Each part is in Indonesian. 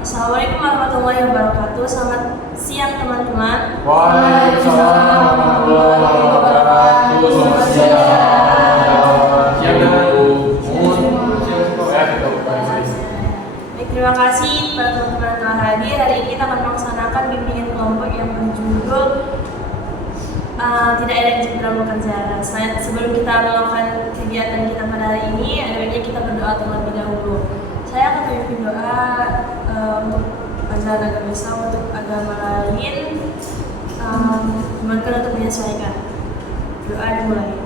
Assalamualaikum warahmatullahi wabarakatuh. Selamat siang teman-teman. Waalaikumsalam warahmatullahi wabarakatuh. Selamat siang. Baik, terima kasih para teman-teman yang telah hadir. Hari ini kita akan melaksanakan bimbingan kelompok yang berjudul tidak ada jeda bekerja. Sebelum kita melakukan kegiatan kita pada hari ini, ada baiknya kita berdoa terlebih dahulu. Saya akan memimpin doa untuk ajaran agama Islam, untuk agama lain, mohonkan untuk menyesuaikan. Doa dimulai.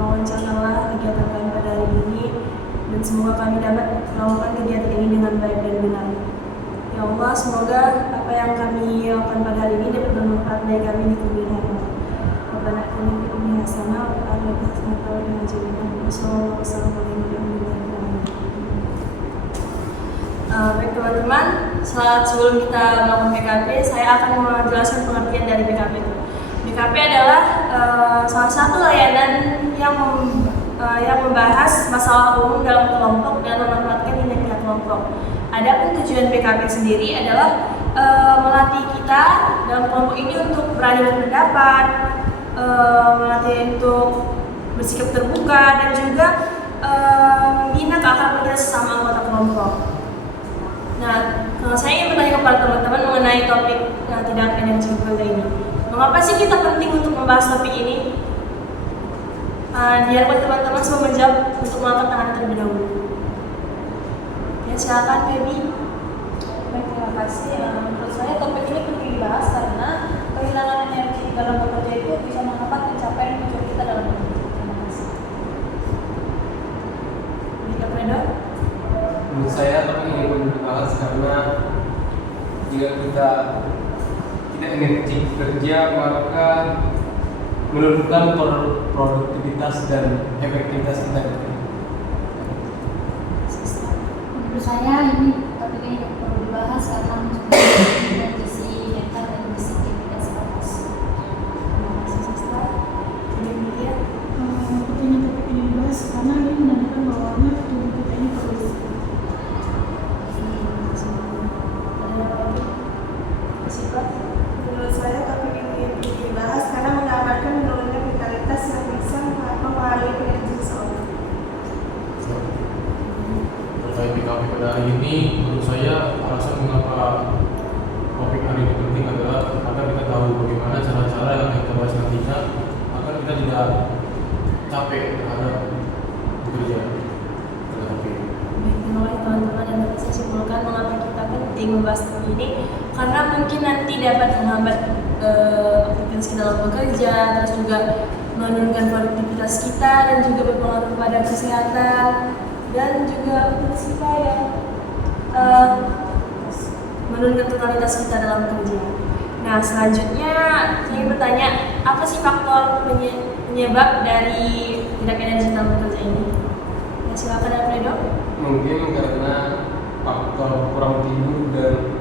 Melancarkanlah kegiatan kami pada hari ini, dan semoga kami dapat melakukan kegiatan ini dengan baik dan benar. Ya Allah, semoga apa yang kami lakukan pada hari ini dapat bermanfaat bagi kami di kemudian hari. Rabbana atina fid dunya hasanah wa fil akhirati hasanah wa qina adzabannar. Baik teman-teman, sebelum kita melakukan BKP, saya akan menjelaskan pengertian dari BKP itu. BKP adalah salah satu layanan yang membahas masalah umum dalam kelompok dan memanfaatkan dinamika kelompok. Adapun tujuan BKP sendiri adalah melatih kita dalam kelompok ini untuk berani berpendapat, melatih untuk bersikap terbuka, dan juga membina keakraban kita sesama anggota kelompok. Nah, saya ingin bertanya kepada teman-teman mengenai topik tidak energi bekerja ini. Mengapa sih kita penting untuk membahas topik ini? Biarkan teman-teman semua menjawab untuk mengangkat tangan terlebih dahulu. Ya, silakan Baby. Baik, terima kasih. Menurut saya topik ini penting dibahas karena kehilangan energi dalam bekerja itu bisa menghambat pencapaian tujuan kita dalam bekerja. Terima kasih. Menurut saya topik ini perlu dibahas karena jika kita tidak energi bekerja, maka menurunkan produktivitas dan efektivitas kita. Menurut saya ini topik ini perlu dibahas karena menunjukkan kondisi mental dan kondisi tidak sepatas. Terima kasih Sista. Jadi dia Pentingnya topik ini dibahas karena ini menandakan bahwa tubuh kita ini perlu istirahat. Menurut saya topik ini penting dibahas karena menggambarkan menurunnya vitalitas yang bisa mempengaruhi kinerja seseorang. Terkait BKP pada hari ini, menurut saya alasan mengapa topik hari ini penting adalah agar kita tahu bagaimana cara-cara yang kita bahas nantinya agar kita tidak capek terhadap bekerja. terima kasih teman-teman, dan dapat saya simpulkan mengapa kita penting membahas topik ini, karena mungkin nanti dapat menghambat aktivitas kita dalam bekerja, terus juga menurunkan produktivitas kita, dan juga berpengaruh pada kesehatan, dan juga kita yang menurunkan totalitas kita dalam bekerja. Nah, selanjutnya saya ingin bertanya, apa sih faktor penyebab dari tidak energi dalam bekerja ini? Ya, silakan Alfredo. Mungkin karena faktor kurang tidur dan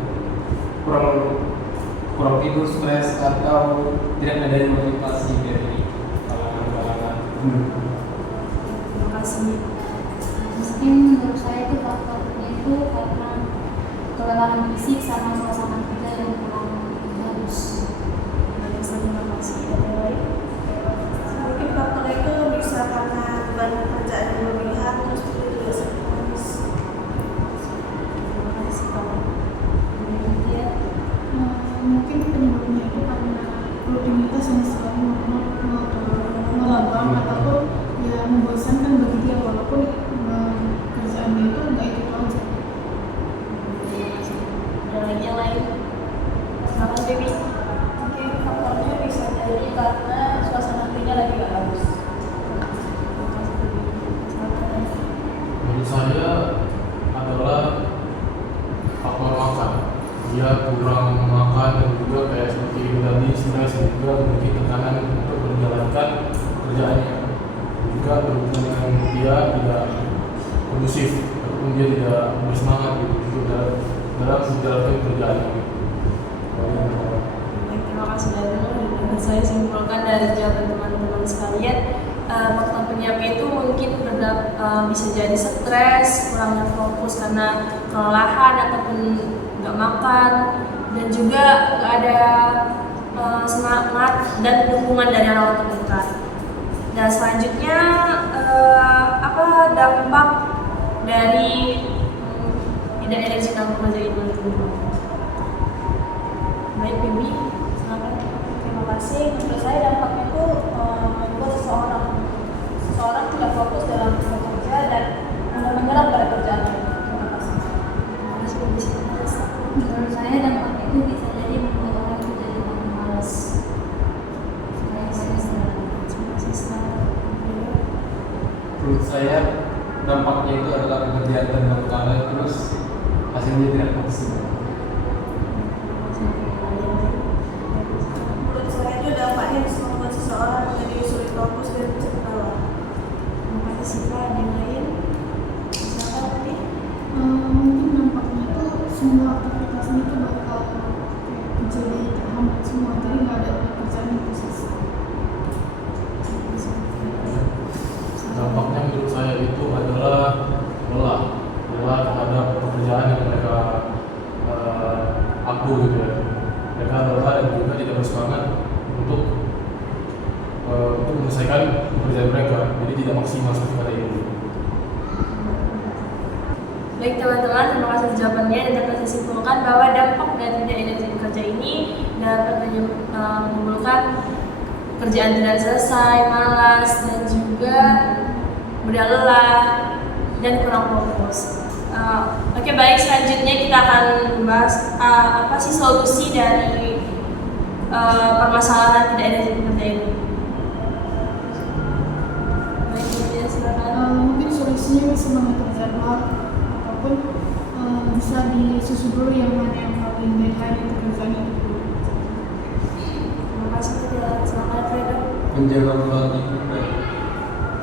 kurang tidur, stres, atau tidak adanya motivasi dari kalangan-kalangan. Terima kasih. Mungkin menurut saya itu faktornya itu karena kelelahan fisik sama suasana kerja yang kurang bagus. Terima kasih. Ada yang lain? Mungkin faktor itu bisa karena beban pekerjaan yang berlebihan, terus juga stres. Terima kasih kawan. Kemudian Mungkin penyebabnya itu karena rutinitas yang selalu melabang ataupun ya membosankan bagi dia, walaupun kerjaannya itu nggak itu aja. ada lagi yang lain? Silakan Baby. Mungkin faktornya bisa jadi karena suasana kerja lagi nggak bagus. Menurut saya adalah faktor makan. Dia kurang makan dan juga kayak seperti itu tadi, stres dan juga memiliki tekanan untuk menjalankan pekerjaannya. Juga berhubungan dengan dia tidak kondusif ataupun dia tidak bersemangat gitu dalam menjalankan pekerjaannya. Baik, terima kasih Daniel. Dan saya simpulkan dari jawaban teman-teman sekalian, faktor penyebab itu mungkin bisa jadi stres, kurangnya fokus karena kelelahan ataupun nggak makan, dan juga nggak ada semangat dan dukungan dari orang terdekat. Dan selanjutnya apa dampak dari tidak energi dalam bekerja itu? Baik, Bibi, silakan. Terima kasih. Menurut saya dampaknya itu membuat seseorang tidak fokus dalam bekerja dan mudah menyerah pada pekerjaannya. Terima kasih. Menurut saya dampaknya itu bisa jadi membuat orang itu jadi makin malas. Menurut saya dampaknya itu adalah pekerjaan terbengkalai terus hasilnya tidak maksimal. Menurut saya itu dampaknya bisa membuat seseorang menjadi sulit fokus dan cepat lelah. Terima kasih, Siva. Ada yang lain? Silakan, Bibi. Mungkin dampaknya itu semua aktivitasnya itu bakal jadi terhambat semua, jadi nggak ada pekerjaan yang bisa selesai. Dampaknya menurut saya itu adalah lelah terhadap pekerjaan yang mereka gitu ya. Mereka lelah dan juga tidak bersemangat untuk menyelesaikan pekerjaan mereka, jadi tidak maksimal seperti pada ini. Baik teman-teman, terima kasih atas jawabannya, dan dapat saya simpulkan bahwa dampak dari tidak energi bekerja ini dapat menimbulkan kerjaan tidak selesai, malas, dan juga mudah lelah dan kurang fokus. Oke, baik, selanjutnya kita akan membahas apa sih solusi dari permasalahan tidak energi bekerja ini. Baik, ya, silakan. Mungkin solusinya bisa mengatur jadwal ataupun bisa disusun dulu yang mana yang paling deadline itu kerjanya dulu. Terima kasih, silakan Fredo. Menjaga pola tidur dan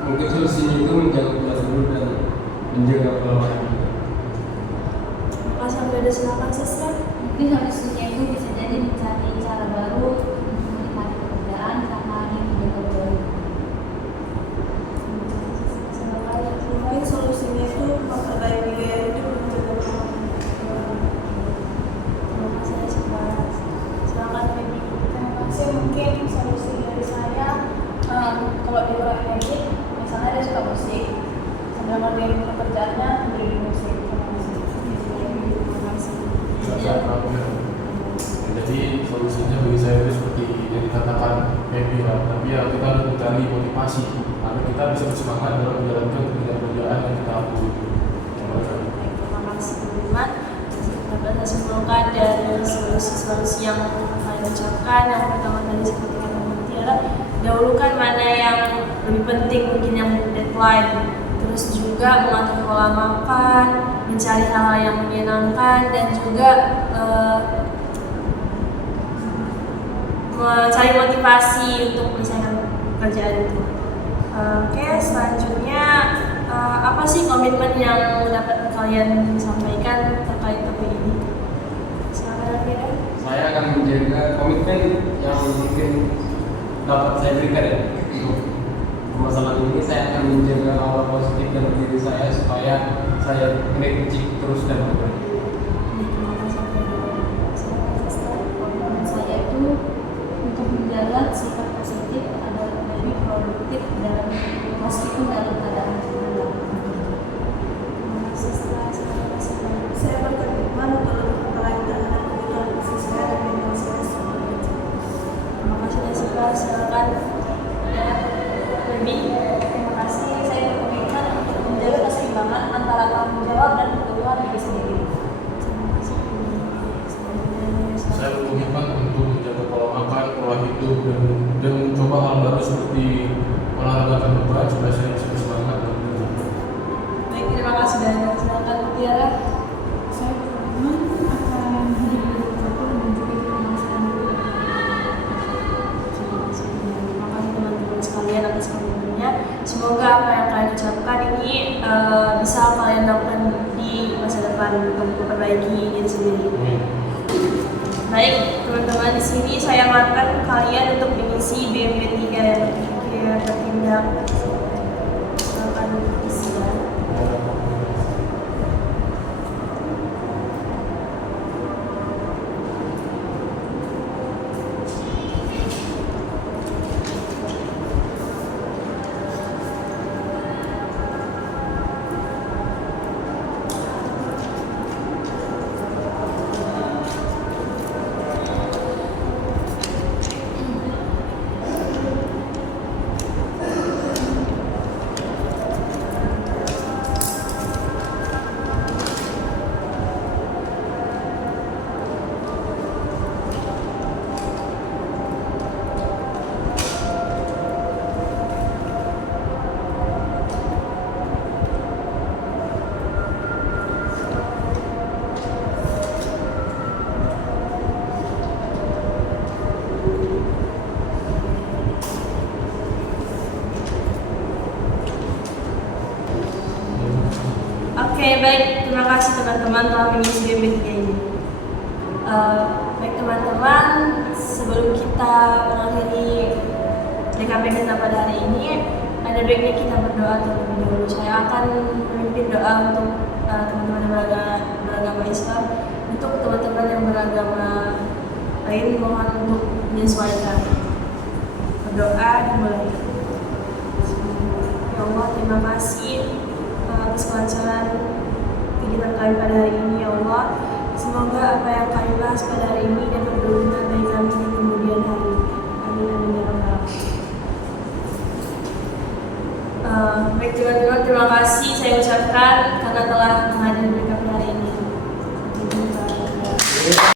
mungkin solusinya itu menjaga pola tidur dan menjaga pola makan. Terima kasih, Fredo. Silakan, Siswa. Mungkin solusinya itu bisa jadi mencari cara baru untuk menikmati pekerjaan karena ingin menjaga pola. Mungkin solusinya itu memperbaiki gaya hidup menjaga pola. Terima kasih, Siswa. Silakan, Febi. Terima kasih. Mungkin solusi dari saya kalau dia kurang energi, misalnya dia suka musik, sambil ngerjain pekerjaannya beri musik. Terima kasih. Jadi solusinya bagi saya itu seperti yang dikatakan Pepi lah, tapi ya kita harus mencari motivasi agar kita bisa bersemangat dalam menjalankan pekerjaan yang kita lakukan. Terima kasih, teman-teman. Dapat saya simpulkan dari solusi-solusi yang kalian ucapkan. Yang pertama tadi seperti kata Mutiara, dahulukan mana yang lebih penting, mungkin yang deadline. Terus juga mengatur pola makan, mencari hal-hal yang menyenangkan, dan juga mencari motivasi untuk menyelesaikan pekerjaan itu. Oke, selanjutnya apa sih komitmen yang dapat kalian sampaikan terkait topik ini? Silakan, Alvira. Saya akan menjaga komitmen yang mungkin dapat saya berikan ya untuk permasalahan ini. Saya akan menjaga aura positif dalam diri saya supaya saya energi terus dan bekerja. Terima kasih, Alvira. Silakan, Sister. Komitmen saya itu untuk menjaga sifat positif agar lebih produktif dalam meskipun dalam keadaan tertentu. Terima kasih, Sister. Silakan, Sister. Saya berkomitmen untuk lebih memperhatikan terhadap kebutuhan fisik saya dan mental saya selama bekerja. Terima kasih, Sister. Silakan. Ya, Baby. Terima kasih. Saya berkomitmen untuk menjaga keseimbangan antara tanggung jawab dan kebutuhan diri sendiri. Terima kasih, Baby. Selanjutnya, Saya berkomitmen untuk menjaga pola makan, pola hidup, dan mencoba hal baru seperti olahraga terbuka supaya saya bisa bersemangat dan bekerja. Baik, terima kasih banyak. Silakan, Mutiara. Saya berkomitmen akan hidup lebih teratur dan juga tidak memaksakan diri. Terima kasih teman-teman sekalian atas komitmennya. Semoga apa yang kalian ucapkan ini bisa kalian lakukan di masa depan untuk memperbaiki diri sendiri. Baik, teman-teman, di sini saya amankan kalian untuk mengisi BMP 3 yang bertindak. Silakan Oke, baik. Terima kasih teman-teman telah mengisi BB3 ini. Baik teman-teman, sebelum kita mengakhiri DKP kita pada hari ini, ada baiknya kita berdoa terlebih dahulu. Saya akan memimpin doa untuk teman-teman yang beragama Islam. Untuk teman-teman yang beragama lain, mohon untuk menyesuaikan. Berdoa dimulai. Ya Allah, terima kasih atas kelancaran kegiatan kami pada hari ini, ya Allah. Semoga apa yang kami bahas pada hari ini dapat berguna bagi kami di kemudian hari. Amin, amin, ya Rabbal alamin. Baik teman-teman, terima kasih saya ucapkan karena telah menghadiri BKP hari ini.